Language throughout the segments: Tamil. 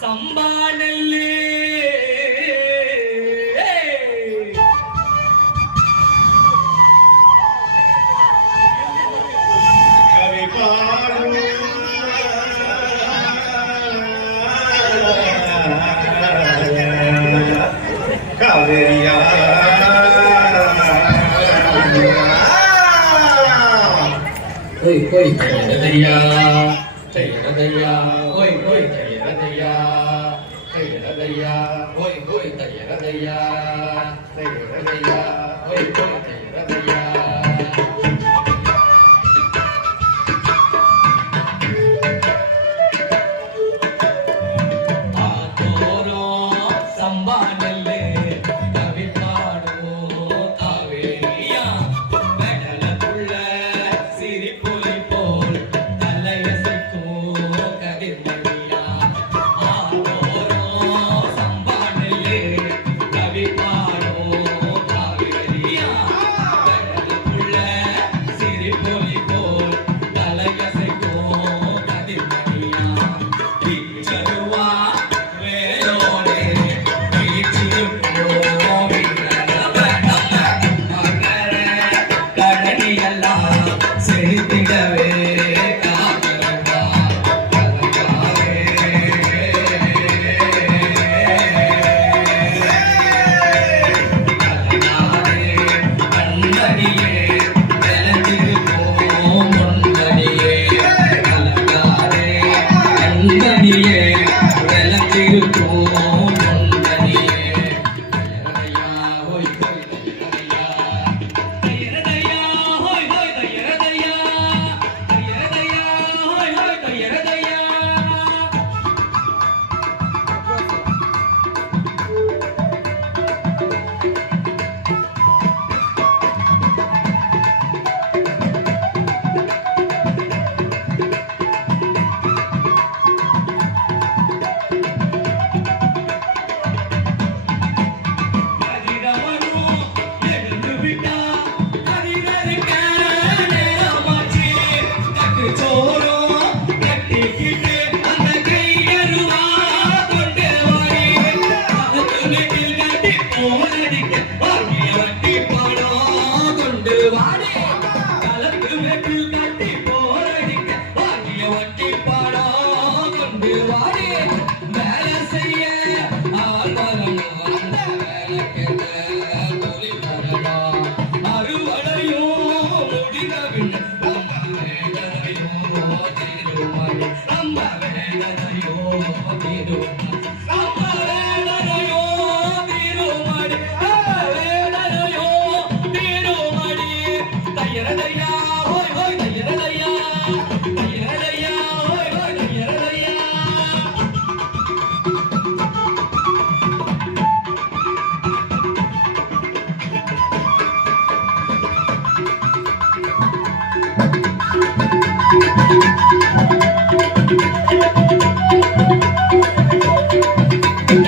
சம்பாடல்லே போய் போய் கையடையா கையடையா போய் போய் கையடையா கையடையா போய் போய் கையடையா கையடையா போய் போய் see the cold.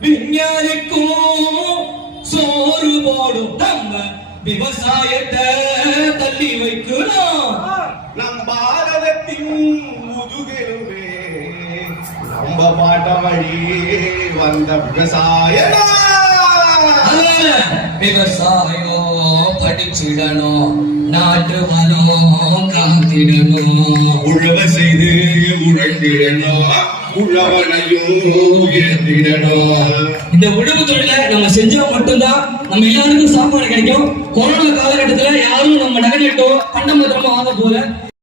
விஞ்ஞானிக்கும் சோறு போடும் நம்ம விவசாயத்தை தள்ளி வைக்கிறோம் நம் பாரதத்தின் முதுகெலும்பே நம்ம பாட்ட வழி வந்த விவசாயம் விவசாயம் படிச்சிடணும் நாட்டு மனம் காத்திடணும். உழவை செய்து உழந்திடணும். இந்த உழவு தொழில நம்ம செஞ்சா மட்டும்தான் நம்ம எல்லாருக்கும் சாப்பாடு கிடைக்கும். கொரோனா காலகட்டத்துல யாரும் நம்ம நகை நட்டோ பண்டம் பத்திரமோ ஆக போல